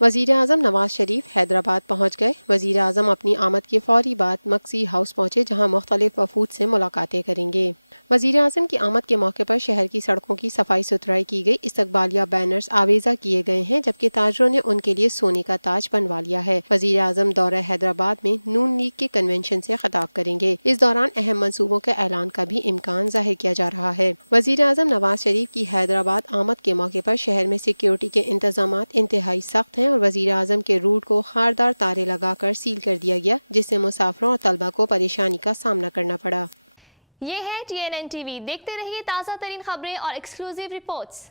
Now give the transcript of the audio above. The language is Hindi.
वज़ीर आज़म नवाज शरीफ हैदराबाद पहुँच गए। वज़ीर आज़म अपनी आमद के फौरी बाद मक्सी हाउस पहुँचे, जहाँ मुख्तलिफ वफूद से मुलाकातें करेंगे। वज़ीर आज़म की आमद के मौके पर शहर की सड़कों की सफाई सुथराई की गई। इस्तकबालिया बैनर्स आवेजा किए गए हैं, जबकि ताजरों ने उनके लिए सोने का ताज बनवा लिया है। वज़ीर आज़म दौरा हैदराबाद में नून लीग के कन्वेंशन से खिताब करेंगे। इस दौरान अहम मंसूबों के ऐलान का भी इम्कान जाहिर किया जा रहा है। वज़ीर आज़म नवाज शरीफ की हैदराबाद आमद के मौके पर शहर में सिक्योरिटी के इंतजाम इंतहाई सख्त हैं और वज़ीर आज़म के रूट को खारदार तारे लगाकर सील कर दिया गया, जिससे मुसाफिरों और तलबा को परेशानी का सामना करना पड़ा। ये है TNN TV। देखते रहिए ताज़ा तरीन खबरें और एक्सक्लूसिव रिपोर्ट्स।